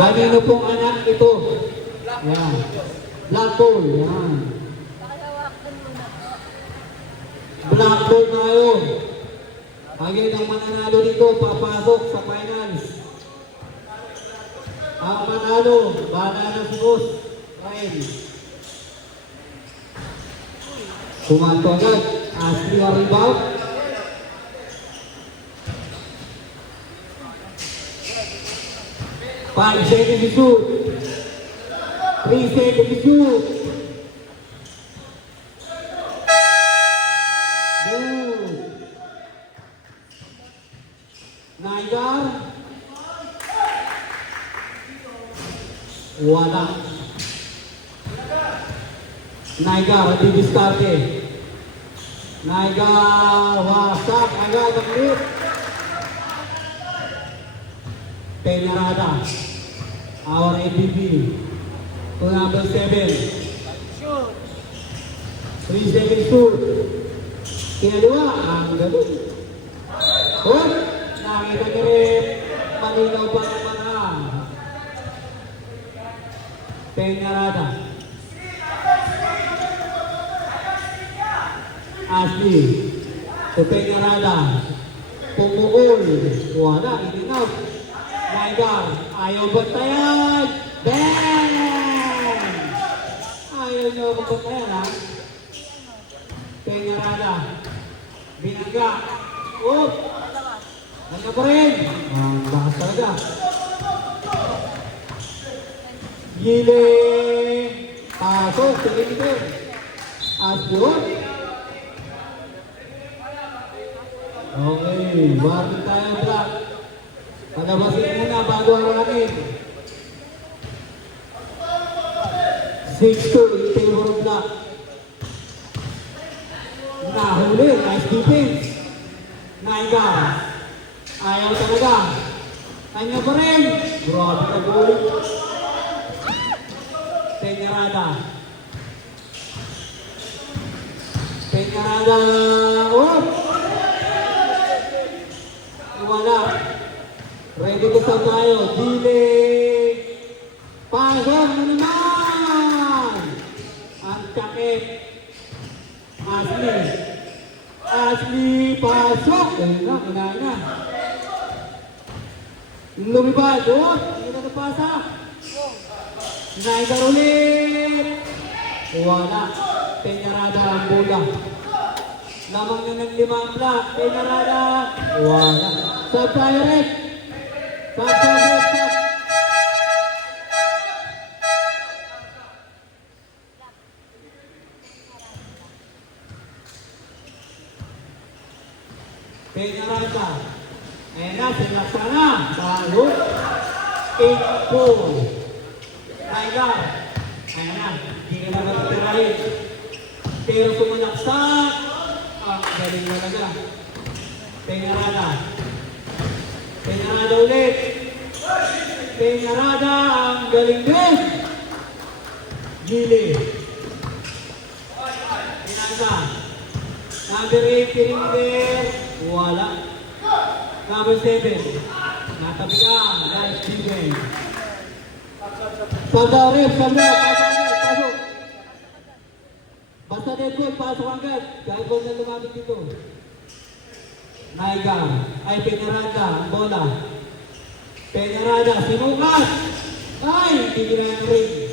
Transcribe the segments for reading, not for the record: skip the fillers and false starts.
Kanino pong anak ito? Yan. Black ball. Yan. Black ball na yun. Again, ang mananalo dito, papasok sa finals. Ang manalo, banana si Boss. Ryan. Kumanto agad. Ashley ang rebound. 5 seconds to shoot. 3 seconds to shoot. Good. Naigar. Wala. Naigar, di diskarte. Naigar, wasak agad ang lit. Peñarada, our MVP, to number 7. 3 seconds shoot. Kinaliwa, ang gano'n. Oh, nakita niyo rin, malinaw pa ng mata. Peñarada. Ashley, to Peñarada. Pumukul, wala, in-out. Naigar, ayaw bantayan! Bang! Ayaw nyo akong bantayan, ha? Peñarada. Binangga. Oop! Nanya pa rin. Lakas talaga. Gile. Pasok. Sige dito. Asbun. Okay. Warning tayo, Black. Pagabasin muna bago harangin. 6-2 in favor of Black. Nahuli. Nice defense. Naigar. Ayaw talaga. Kanya pa rin. Grabe ka goal. Peñarada. Peñarada. Oh! Wala. Ready to start tayo. Delay. Pasok na naman. Ang kakit. Ashley. Ashley, pasok. Ayun na, kinain na. Lumibad. Oh, hindi na napasa. Naigar ulit. Wala. Peñarada ang bola. Lamang na ng 5 Black. Peñarada. Wala. Sub tayo rin. Sub. Peñarada. Ayan na, sinaksa na. Balot. 8-4. Naigar. Ayan na, hindi ka na magpirahin. Pero sumalaksak. Ang galing talaga. Peñarada. Peñarada ulit. Peñarada, ang galing din. Gili. Pinasa. Number 8, Kirinder. Wala. Number 7. Natabi ka. Nice defense. Sada ref, pasok. Basta dead goal, pasok agad. Kahit goal na lumabit dito. Naigar. Ay, Peñarada. Ang bola. Peñarada. Sinukat. Ay, hindi na yung ring.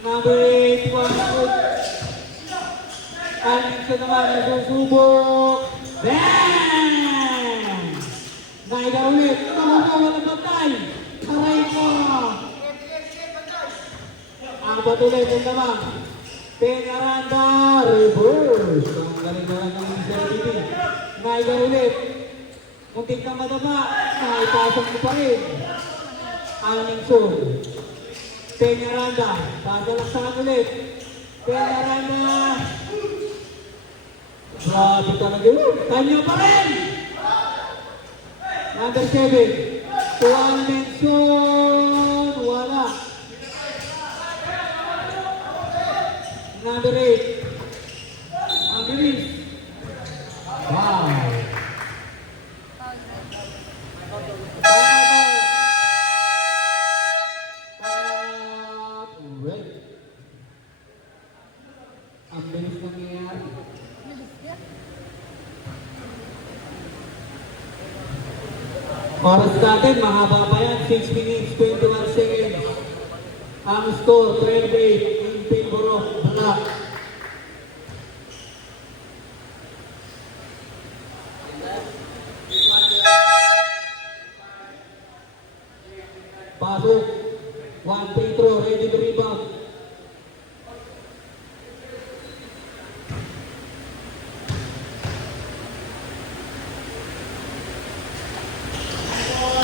Number 8, pasok. Alminso naman, nasusubok. Bang! Naigar ulit. Walang bantay. Aray ko. Apat ulit ang lamang. Peñarada. Reverse. Ang galing na lang ng Mr. Naigar ulit. Muntik na madama. Naipasok mo pa rin. Alminso. Peñarada. Pasalaksakan ulit. Peñarada. Grabe talaga yun. Kanya pa rin. Number 7. Juan Menson. Wala. Number 8. Ang bilis. Wow. Oras natin, mahaba pa yan. 6 minutes, 21 seconds. Ang score, 12-8 in favor of Black. Pasok. One free throw, ready to rebound.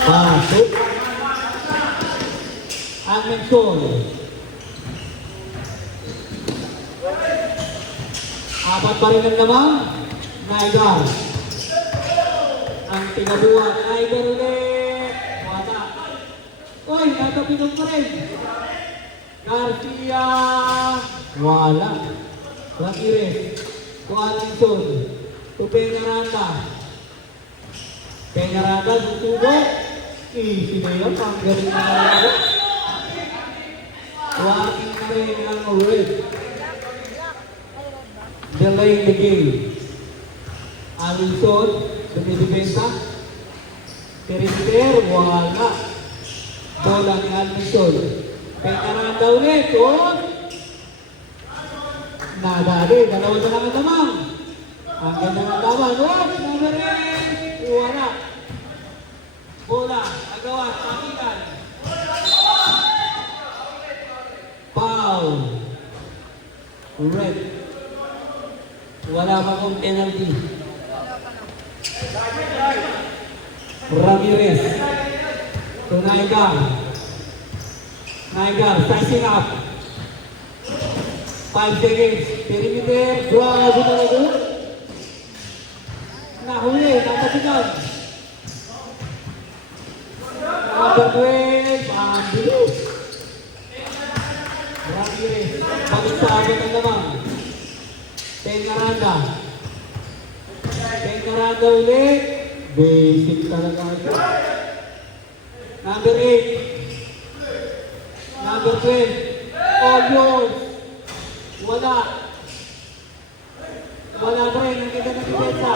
Pasok. Agmenson. Apat pa rin ang naman. Naigar. Ang tinabuhan. Naigar ulit. Wala. Uy, natapinog pa rin. Garcia. Wala. Ramirez. Agmenson. Peñaranda. Peñaranda, tutubok. Easy na yun. Ang galing na naman. Walking na rin ang red. Delay the game. Alison, dumidibenta. Perimeter, wala. Bola ni Alison. Peñaranda ulit. Oh! Nadali, dalawa na lang ang lamang. Ang ganda ng laban. Oh! Number 8. Wala. Bola, agawan, pakitan. Foul. Red. Wala pa kong penalty. Ramirez. To Naigar. Naigar, sizing up. 5 seconds. Perimeter. Bravo talaga. Nahuli. Natatigan. Number 12. Ang bilis. Ramirez. Pagsabi na naman. Peñaranda. Peñaranda ulit. Basic talaga ito. Number 8. Number 12. All yours. Wala. Wala pa rin. Ang ganda ng depensa.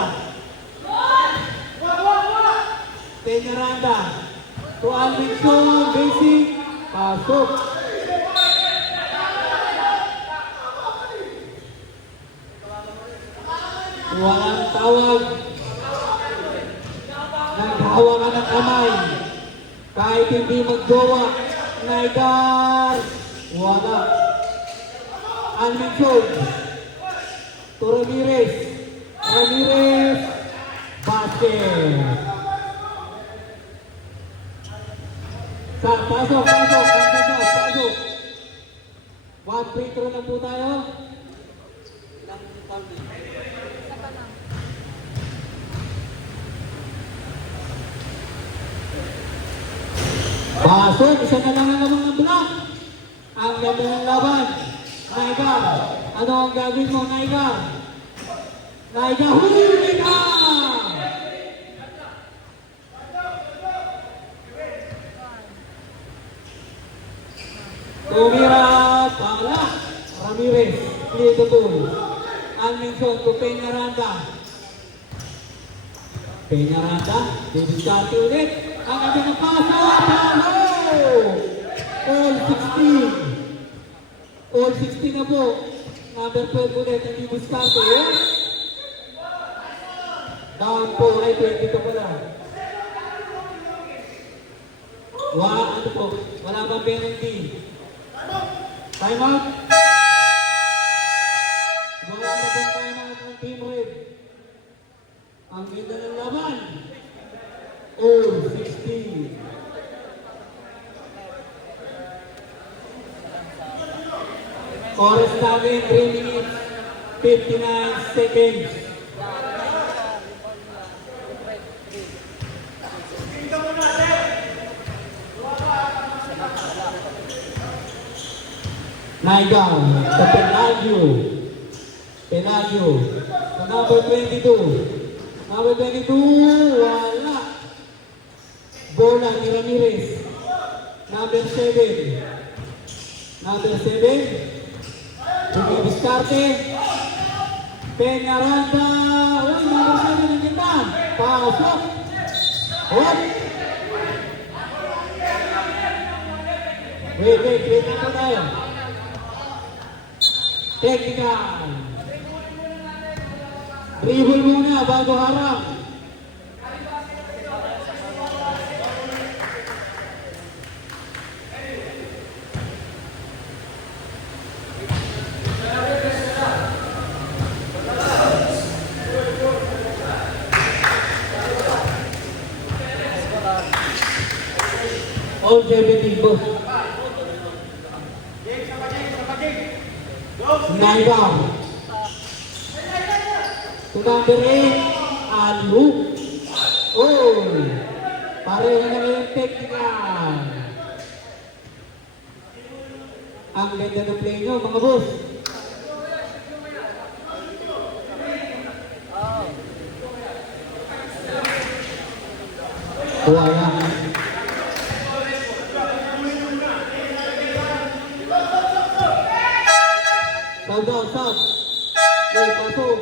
Peñaranda. To Alvinson. Basic. Pasok. Walang tawag. Naghawa ka ng kamay. Kahit hindi magjowa. Naigar. Wala. Alvinson. To Ramirez. Ramirez. Basket. Pasok. Pasok. One free throw lang po tayo. Pasok, isa na lang ang namang ng block. Ang ganda ng laban. Naigar. Ano ang gagawin mo, Naigar? Naigar, huli ka! Tumira, pala. Ramirez, clear the tool. Alvinson to Peñaranda. Peñaranda, didiskarte ulit. Ang ganda ng paso, palo! All 16. All 16 na po. Number 12 ulit ang didiskarte. Down po, ay 22 pala. Ano po, wala bang penalty? Time out. Wala na pong time out ng Team Red. Ang ganda ng laban. All 16. Oras namin, 3 minutes, 59 seconds. Naigar, to Pelagio, to number 22. Number 22, wala. Bola ni Ramirez. Number 7. Number 7. Diskarte. Peñaranda. Uy, number 7 ang ganda. Pasok. Hop. Wait lang po tayo. Technical. Dribble muna bago harap. All 17 boss. Naida. To number 8, Alu. Oh, pareho na yung technical. Ang ganda ng play nyo, mga boss. Kuwaya. Sub. May pasok.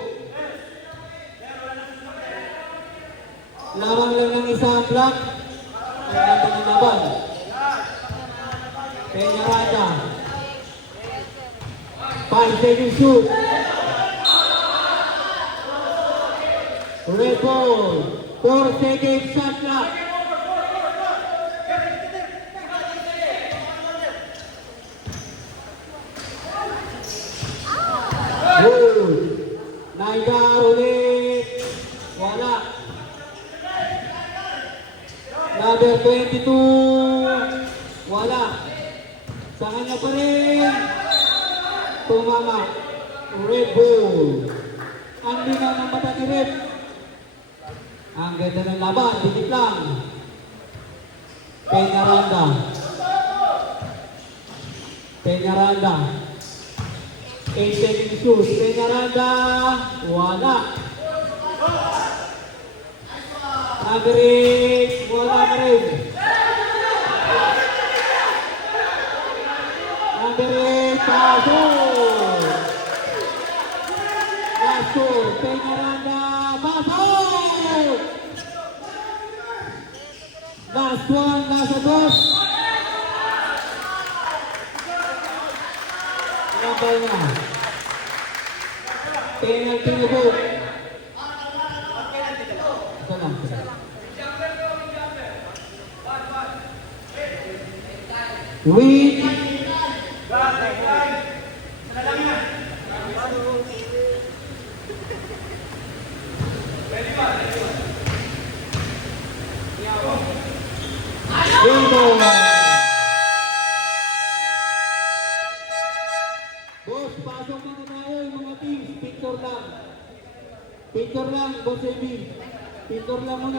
Lamang lang ng isang block. Ang ganda ng laban. Peñaranda. 5 seconds shoot. Red ball. 4 seconds shot clock. Naida ulit. Wala. Number 22. Wala. Sa kanya pa rin. Tumama. Red ball. Ang linaw ng mata ni Red. Ang ganda ng laban. Dikit lang. Peñaranda. 8 seconds shoot. Peñaranda. Wala. Average. Wala na rin. Average. Pasok. Pasok. Peñaranda. Pasok. Last one. Nasa dos. Nabal na. Penalty na po. Ito lang. Win. Boss, pasok na tayo yung mga teams. Picture lang. Picture lang, Boss Emil. Picture lang muna.